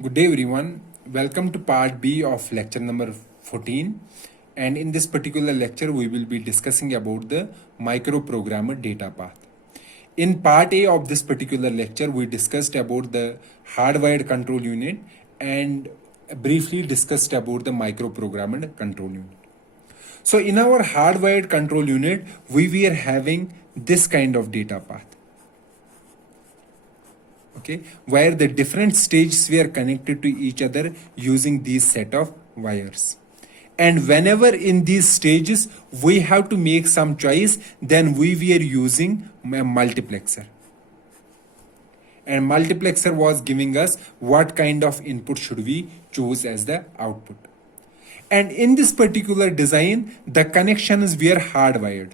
Good day everyone. Welcome to part B of lecture number 14, and in this particular lecture we will be discussing about the microprogrammer data path. In part A of this particular lecture we discussed about the hardwired control unit and briefly discussed about the microprogrammed control unit. So in our hardwired control unit we were having this kind of data path. Okay, where the different stages were connected to each other using these set of wires. And whenever in these stages we have to make some choice, then we were using a multiplexer. And multiplexer was giving us what kind of input should we choose as the output. And in this particular design, the connections were hardwired.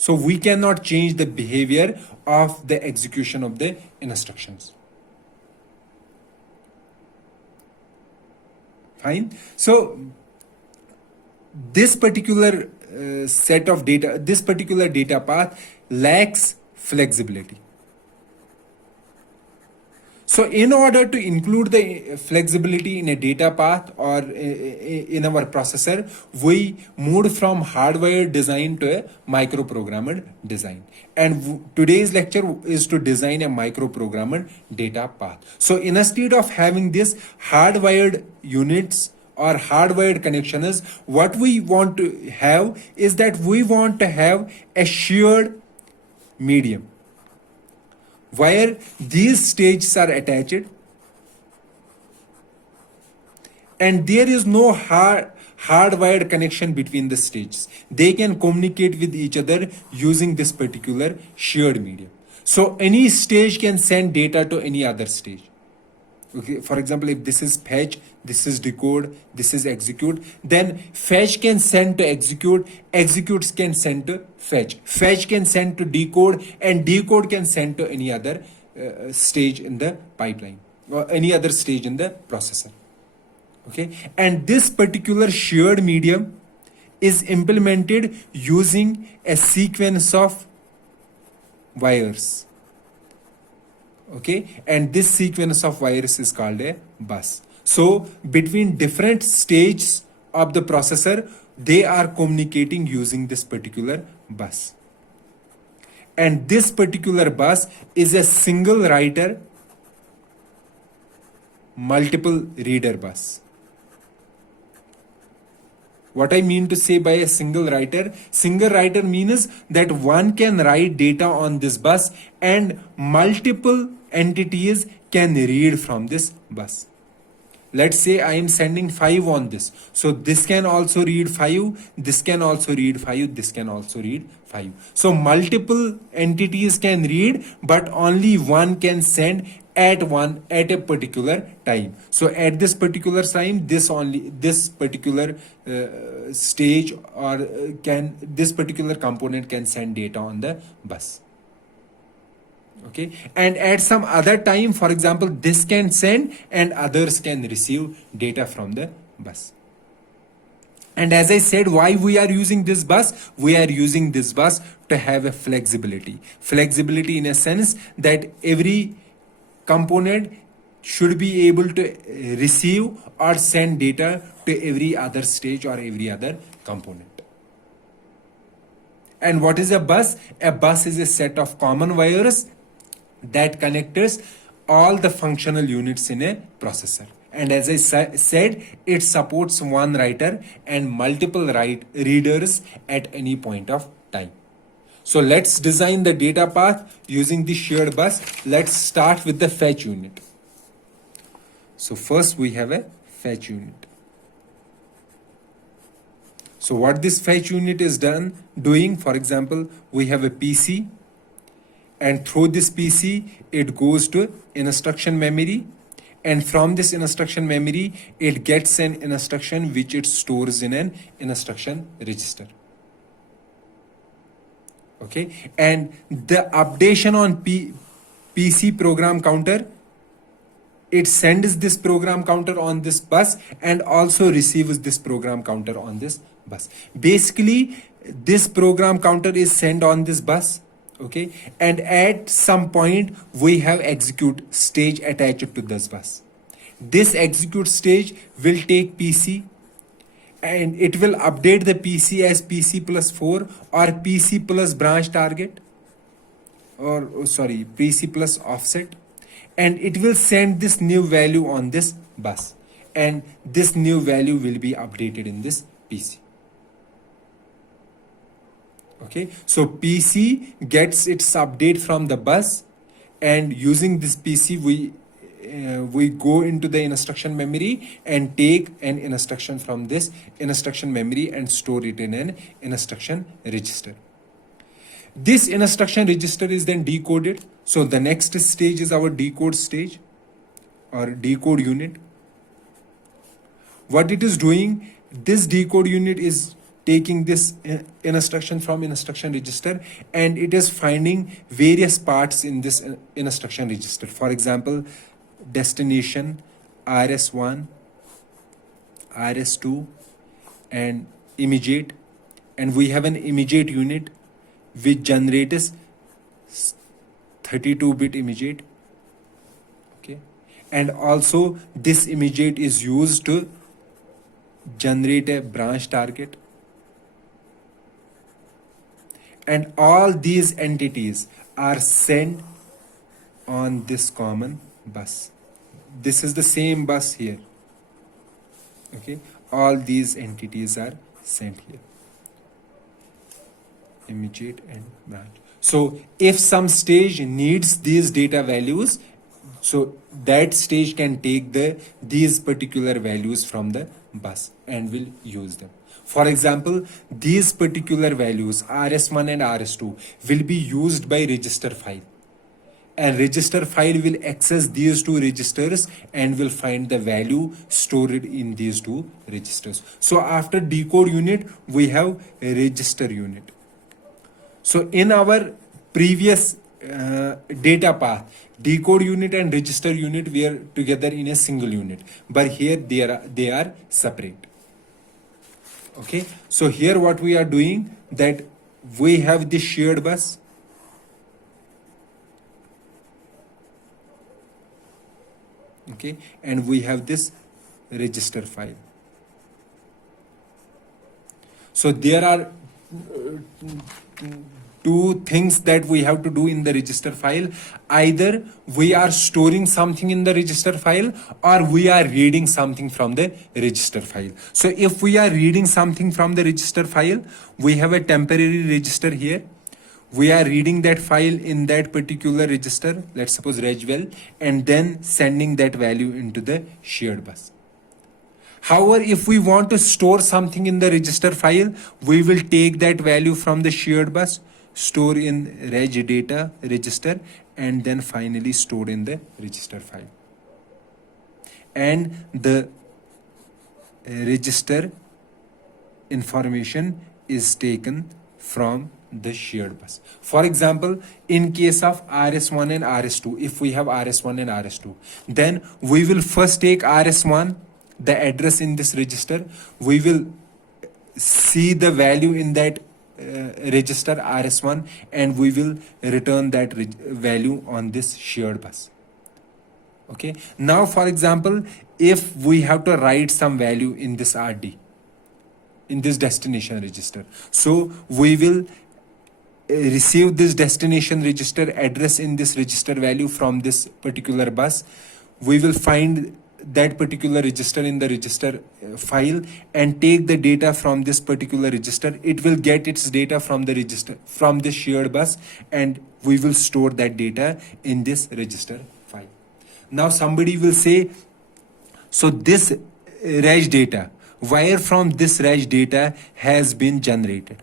So we cannot change the behavior of the execution of the instructions. Fine. So this particular set of data, this particular data path lacks flexibility. So in order to include the flexibility in a data path or in our processor, we moved from hardwired design to a microprogrammed design. And today's lecture is to design a microprogrammed data path. So instead of having this hardwired units or hardwired connections, what we want to have is that we want to have a shared medium where these stages are attached and there is no hardwired connection between the stages. They can communicate with each other using this particular shared medium. So any stage can send data to any other stage. Okay, for example, if this is fetch, this is decode, this is execute, then fetch can send to execute, executes can send to fetch can send to decode, and decode can send to any other stage in the pipeline or any other stage in the processor. Okay, and this particular shared medium is implemented using a sequence of wires. Okay, and this sequence of wires is called a bus. So between different stages of the processor, they are communicating using this particular bus. And this particular bus is a single writer, multiple reader bus. What I mean to say by a single writer means that one can write data on this bus and multiple entities can read from this bus. Let's say I am sending 5 on this. So this can also read 5, this can also read 5, this can also read 5. So multiple entities can read, but only one can send at a particular time. So at this particular time, this particular stage or this particular component can send data on the bus. Okay, and at some other time, for example, this can send and others can receive data from the bus. And as I said, why we are using this bus? We are using this bus to have a flexibility in a sense that every component should be able to receive or send data to every other stage or every other component. And what is a bus? A bus is a set of common wires that connects all the functional units in a processor. And as I said, it supports one writer and multiple readers at any point of time. So let's design the data path using the shared bus. Let's start with the fetch unit. So first we have a fetch unit. So what this fetch unit is doing, for example, we have a PC, and through this PC it goes to instruction memory, and from this instruction memory it gets an instruction which it stores in an instruction register. Okay, and the updation on PC program counter, it sends this program counter on this bus and also receives this program counter on this bus. Basically, this program counter is sent on this bus Okay, and at some point we have execute stage attached to this bus. This execute stage will take PC and it will update the PC as PC plus 4 or PC plus branch target, or sorry, PC plus offset, and it will send this new value on this bus, and this new value will be updated in this PC. Okay, so PC gets its update from the bus, and using this PC we go into the instruction memory and take an instruction from this instruction memory and store it in an instruction register. This instruction register is then decoded. So the next stage is our decode stage or decode unit. What it is doing, this decode unit is taking this instruction from instruction register and it is finding various parts in this instruction register. For example, destination, RS1, RS2, and immediate, and we have an immediate unit which generates 32-bit immediate. Okay, and also this immediate is used to generate a branch target, and all these entities are sent on this common bus. This is the same bus here. Okay, all these entities are sent here, immediate and branch. So if some stage needs these data values, so that stage can take these particular values from the bus and will use them. For example, these particular values RS1 and RS2 will be used by register file, and register file will access these two registers and will find the value stored in these two registers. So after decode unit we have a register unit. So in our previous data path, decode unit and register unit were together in a single unit, but here they are separate. Okay, so here what we are doing, that we have this shared bus. Okay, and we have this register file. So there are two things that we have to do in the register file. Either we are storing something in the register file or we are reading something from the register file. So if we are reading something from the register file, we have a temporary register here. We are reading that file in that particular register, let's suppose regval, and then sending that value into the shared bus. However, if we want to store something in the register file, we will take that value from the shared bus, store in reg data register, and then finally store in the register file. And the register information is taken from the shared bus. For example, in case of RS1 and RS2, if we have RS1 and RS2, then we will first take RS1, the address in this register. We will see the value in that register RS1 and we will return that value on this shared bus. Okay, now for example, if we have to write some value in this RD, in this destination register, so we will receive this destination register address in this register value from this particular bus. We will find that particular register in the register file and take the data from this particular register. It will get its data from the register, from the shared bus, and we will store that data in this register file. Now somebody will say, so this reg data, where from this reg data has been generated?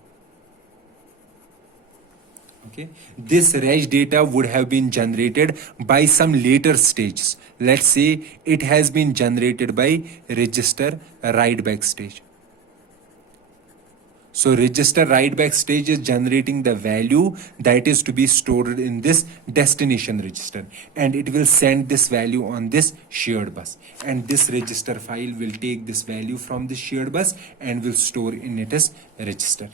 Okay, this reg data would have been generated by some later stages. Let's say it has been generated by register write back stage. So register write back stage is generating the value that is to be stored in this destination register, and it will send this value on this shared bus, and this register file will take this value from the shared bus and will store in its register.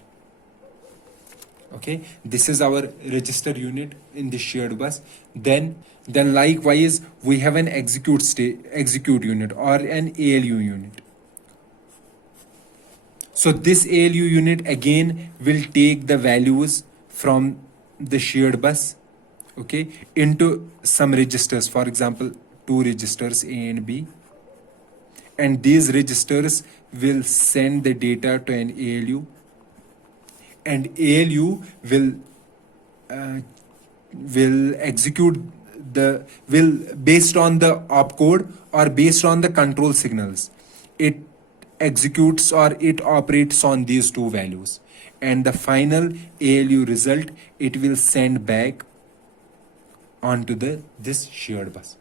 Okay, this is our register unit in the shared bus. Then likewise we have an execute unit or an ALU unit. So this ALU unit again will take the values from the shared bus, okay, into some registers, for example, two registers A and B. And these registers will send the data to an ALU, and ALU will execute the will based on the opcode or based on the control signals. It executes or it operates on these two values, and the final ALU result it will send back onto this shared bus.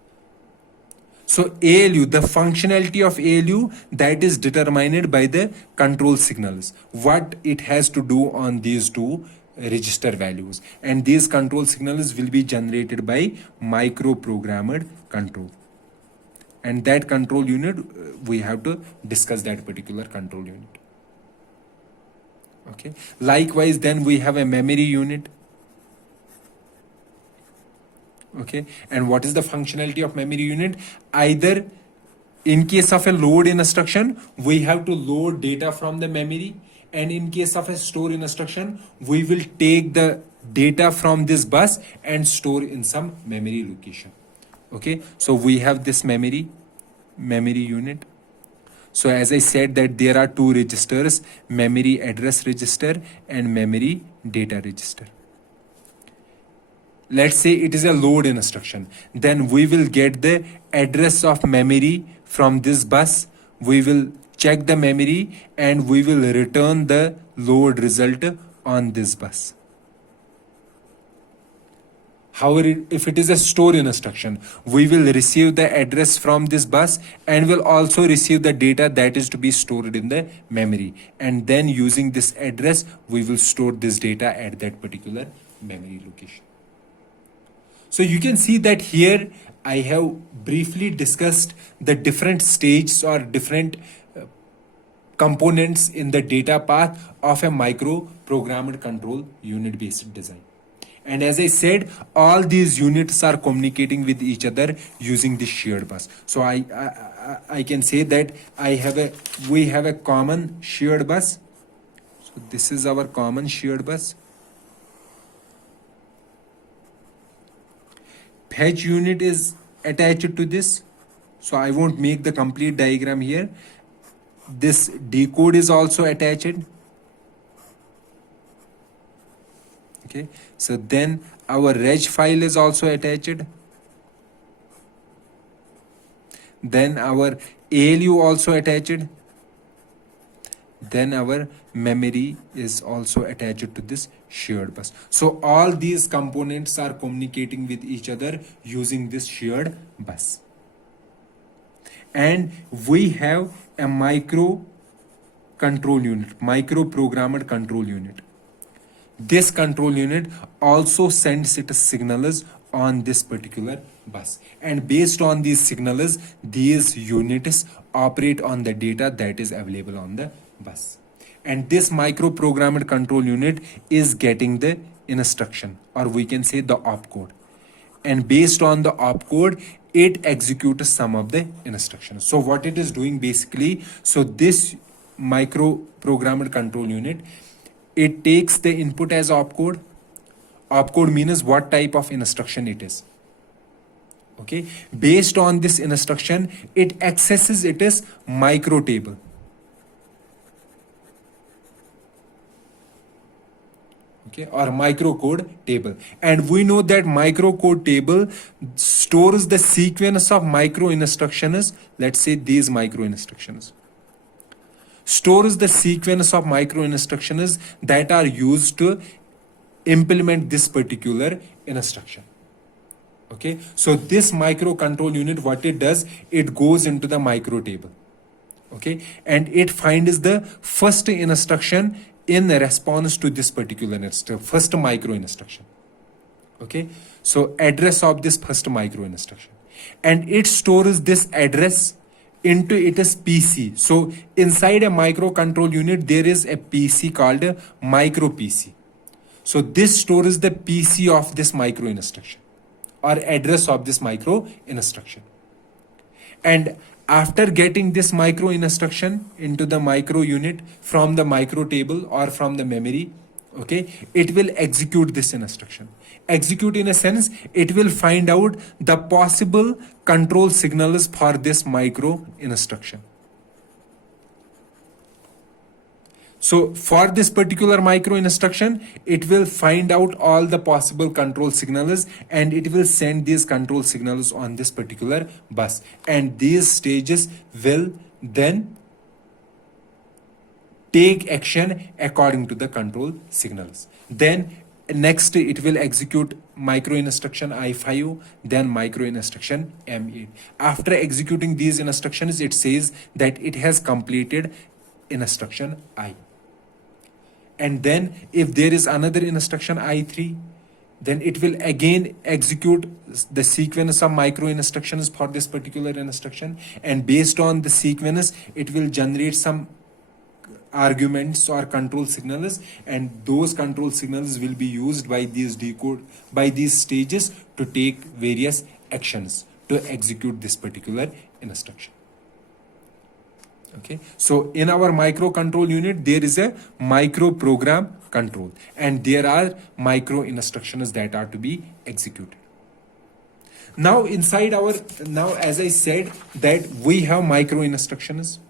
So ALU, the functionality of ALU, that is determined by the control signals, what it has to do on these two register values, and these control signals will be generated by microprogrammed control. And that control unit, we have to discuss that particular control unit. Okay. Likewise, then we have a memory unit. Okay, and what is the functionality of memory unit? Either in case of a load instruction, we have to load data from the memory, and in case of a store instruction, we will take the data from this bus and store in some memory location. Okay, so we have this memory unit. So as I said that there are two registers, memory address register and memory data register. Let's say it is a load instruction, then we will get the address of memory from this bus. We will check the memory and we will return the load result on this bus. However, if it is a store instruction, we will receive the address from this bus and will also receive the data that is to be stored in the memory. And then using this address, we will store this data at that particular memory location. So you can see that here I have briefly discussed the different stages or different components in the data path of a micro-programmed control unit-based design. And as I said, all these units are communicating with each other using this shared bus. So I can say that we have a common shared bus. So this is our common shared bus. Fetch unit is attached to this, so I won't make the complete diagram here. This decode is also attached. Okay, so then our reg file is also attached. Then our ALU also attached. Then our memory is also attached to this shared bus. So all these components are communicating with each other using this shared bus. And we have a micro control unit, micro-programmed control unit. This control unit also sends its signals on this particular bus. And based on these signals, these units operate on the data that is available on the bus. And this micro-programmed control unit is getting the instruction, or we can say the opcode. And based on the opcode, it executes some of the instructions. So what it is doing basically, so this micro-programmed control unit, it takes the input as opcode. Opcode means what type of instruction it is. Okay, based on this instruction, it accesses it as micro table. Okay, or microcode table. And we know that microcode table stores the sequence of micro instructions. Let's say these micro instructions stores the sequence of micro instructions that are used to implement this particular instruction. Okay, so this microcontrol unit, what it does, it goes into the micro table. Okay, and it finds the first instruction in response to this particular first micro instruction. Okay, so address of this first micro instruction, and it stores this address into its PC. So inside a microcontrol unit, there is a PC called a micro PC. So this stores the PC of this micro instruction or address of this micro instruction. And after getting this micro instruction into the micro unit from the micro table or from the memory, okay, it will execute this instruction. Execute in a sense, it will find out the possible control signals for this micro instruction. So for this particular micro instruction, it will find out all the possible control signals and it will send these control signals on this particular bus. And these stages will then take action according to the control signals. Then next it will execute micro instruction I5, then micro instruction M8. After executing these instructions, it says that it has completed instruction I. And then if there is another instruction I3, then it will again execute the sequence of micro instructions for this particular instruction, and based on the sequence it will generate some arguments or control signals, and those control signals will be used by these stages to take various actions to execute this particular instruction. Okay, so in our microcontrol unit there is a micro program control and there are micro instructions that are to be executed. Now inside our, now as I said that we have micro instructions.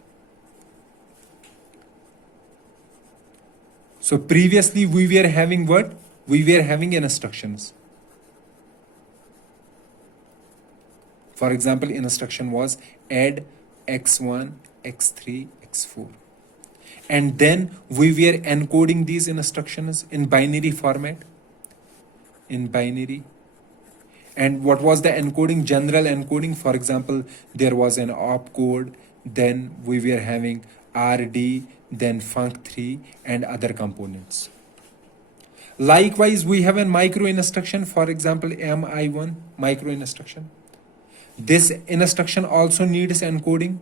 So previously we were having what? We were having instructions. For example, instruction was add x1, x3, x4. And then we were encoding these instructions in binary format. In binary. And what was the encoding? General encoding. For example, there was an opcode, then we were having RD, then func3 and other components. Likewise, we have a micro instruction, for example, MI1 micro instruction. This instruction also needs encoding.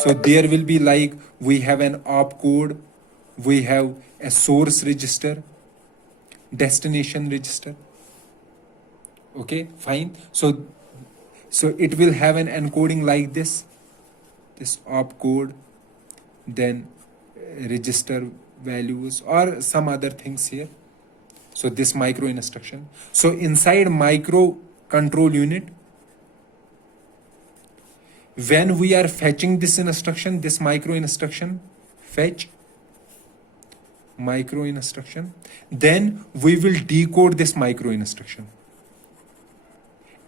So there will be like, we have an opcode, we have a source register, destination register. Okay, fine. So it will have an encoding like this opcode, then register values or some other things here. So this micro instruction. So inside micro control unit, when we are fetching this instruction, this micro instruction, fetch micro instruction, then we will decode this micro instruction.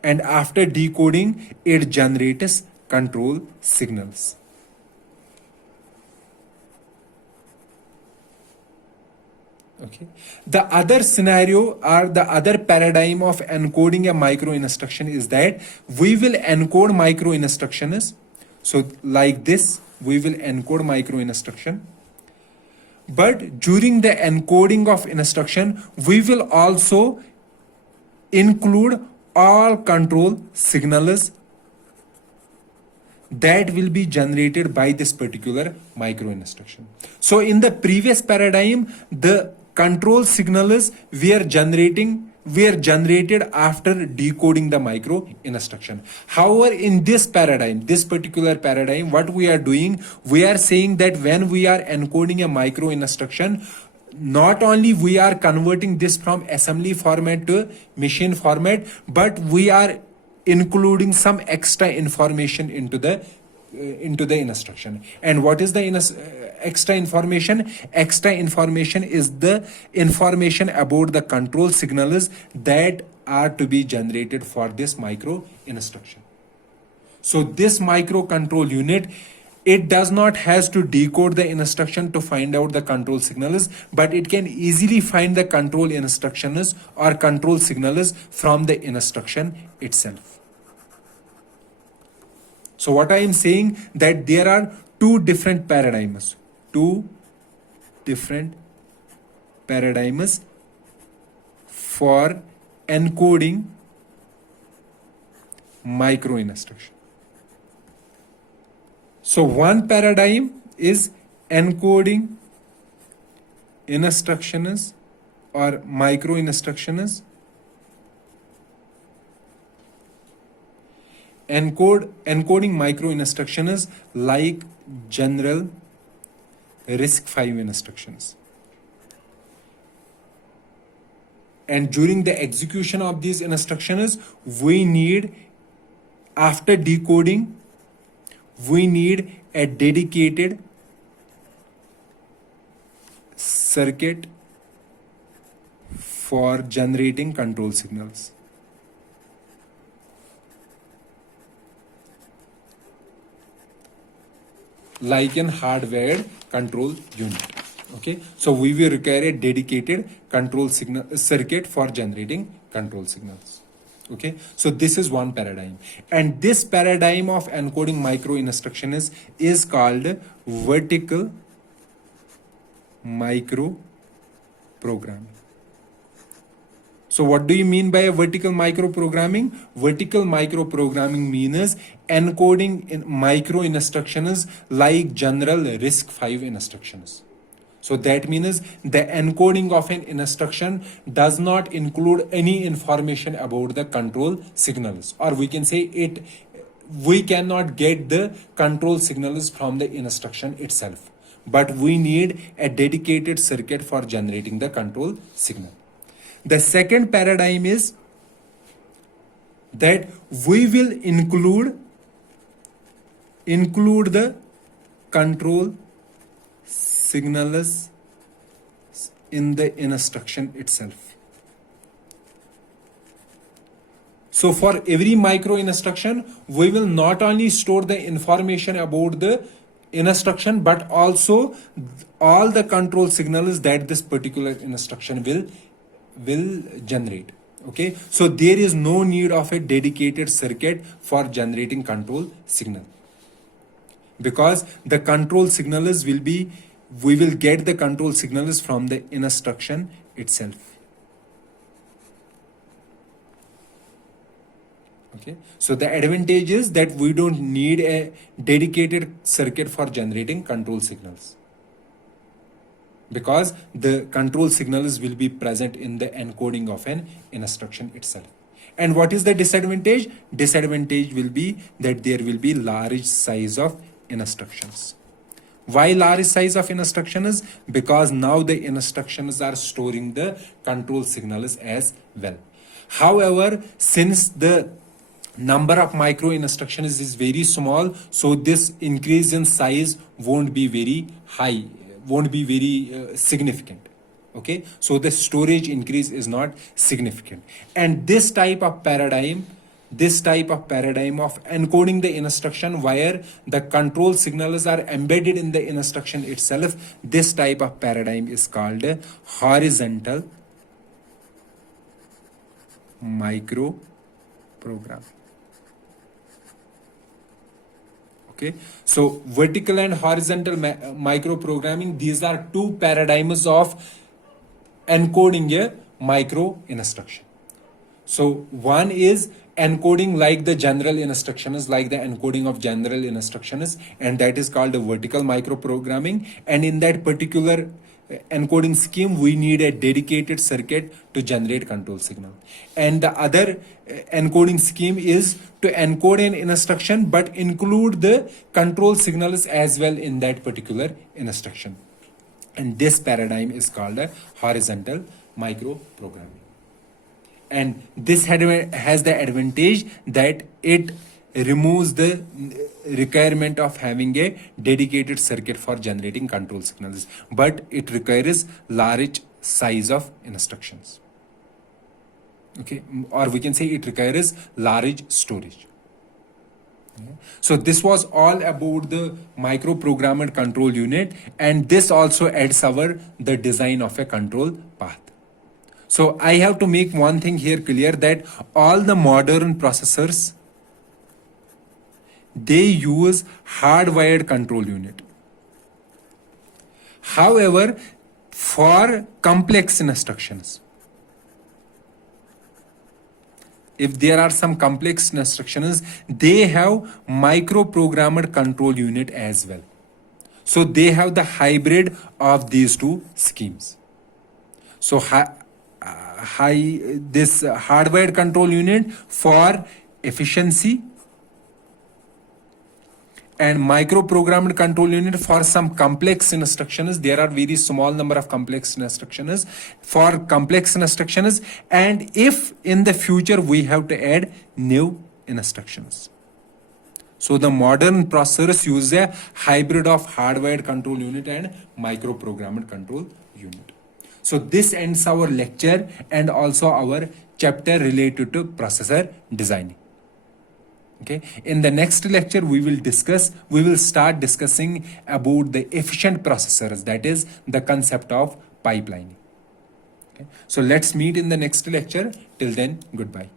And after decoding, it generates control signals. Okay. The other scenario or the other paradigm of encoding a micro instruction is that we will encode micro instructions. So like this, we will encode micro instruction. But during the encoding of instruction, we will also include all control signals that will be generated by this particular micro instruction. So in the previous paradigm, the control signals were generated after decoding the micro instruction. However, in this paradigm, this particular paradigm, what we are doing, we are saying that when we are encoding a micro instruction, not only we are converting this from assembly format to machine format, but we are including some extra information into the instruction. And what is the extra information? Extra information is the information about the control signals that are to be generated for this micro instruction. So this microcontrol unit, it does not has to decode the instruction to find out the control signals, but it can easily find the control instructions or control signals from the instruction itself. So what I am saying that there are two different paradigms for encoding micro instruction. So one paradigm is encoding instructions or micro instruction is encoding micro instruction is like general RISC-V instructions. And during the execution of these instructions, we need, after decoding, we need a dedicated circuit for generating control signals. Like an hardwired control unit. Okay, so we will require a dedicated control signal circuit for generating control signals. Okay, so this is one paradigm, and this paradigm of encoding micro instruction is called vertical micro programming. So what do you mean by a vertical micro programming? Vertical micro programming means encoding in micro instructions like general RISC-V instructions. So that means the encoding of an instruction does not include any information about the control signals, or we can say we cannot get the control signals from the instruction itself, but we need a dedicated circuit for generating the control signal. The second paradigm is that we will include the control signals in the instruction itself. So for every micro instruction, we will not only store the information about the instruction, but also all the control signals that this particular instruction will generate. Okay, so there is no need of a dedicated circuit for generating control signal, because the control signals we will get the control signals from the instruction itself. Okay, so the advantage is that we don't need a dedicated circuit for generating control signals, because the control signals will be present in the encoding of an instruction itself. And what is the disadvantage? Disadvantage will be that there will be large size of instructions. Why large size of instructions? Because now the instructions are storing the control signals as well. However, since the number of micro instructions is very small, so this increase in size won't be very high, won't be very significant. Okay, so the storage increase is not significant. And this type of paradigm of encoding the instruction where the control signals are embedded in the instruction itself, this type of paradigm is called horizontal micro programming. Okay, so vertical and horizontal micro programming, these are two paradigms of encoding a micro instruction. So one is encoding like the general instructions, like the encoding of general instructions, and that is called a vertical micro programming. And in that particular encoding scheme, we need a dedicated circuit to generate control signal. And the other encoding scheme is to encode an instruction but include the control signals as well in that particular instruction. And this paradigm is called a horizontal micro programming. And this has the advantage that it removes the requirement of having a dedicated circuit for generating control signals, but it requires large size of instructions. Okay, or we can say it requires large storage. So this was all about the microprogrammed control unit, and this also adds the design of a control path. So I have to make one thing here clear, that all the modern processors, they use hardwired control unit. However, for complex instructions, if there are some complex instructions, they have microprogrammed control unit as well. So they have the hybrid of these two schemes. So hardwired control unit for efficiency, and microprogrammed control unit for some complex instructions. There are very small number of complex instructions for complex instructions, and if in the future we have to add new instructions. So the modern processors use a hybrid of hardwired control unit and microprogrammed control unit. So this ends our lecture and also our chapter related to processor designing. Okay, in the next lecture we will start discussing about the efficient processors, that is the concept of pipelining. Okay, so let's meet in the next lecture. Till then, goodbye.